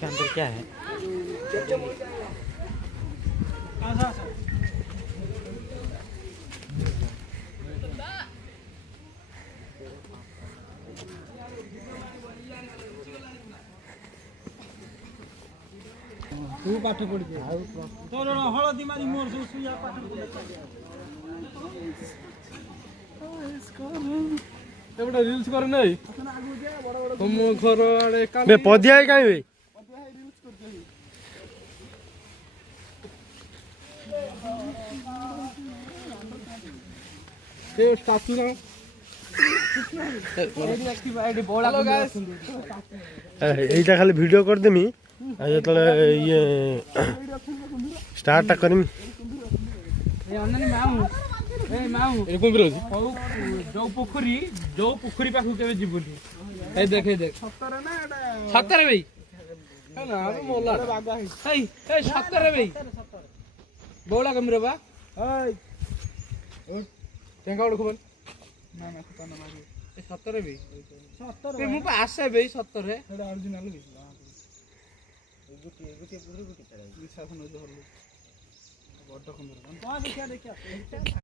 इसके अंदर क्या है? तू पाठ पढ़ तोर हलदी मारी मोर सुया पाठ एबडा रील्स कर नहीं तुम घर आड़े का बे पदिया काई बे के स्टाचू ना এইটা খালি ভিডিও করে দেমি আর যেতলে ইয়ে স্টার্টটা করিম এরকম বের হচ্ছে পোখরী পাখু কেবে জীবনি এই দেখ সত্তরে ভাই না আমি মোলা এই এই সত্তরে ভাই বউলা কেমন রে বা এই টেঙ্গা খবর না না খতা না মারি এই সত্তরে ভাই সত্তরে মু পা আসে ভাই সত্তরে এটা অরিজিনাল ভাই গুটি পুরো গুটি তাই বিশ্বাস ন ধরলো বড় কম ধরলাম দেখিয়া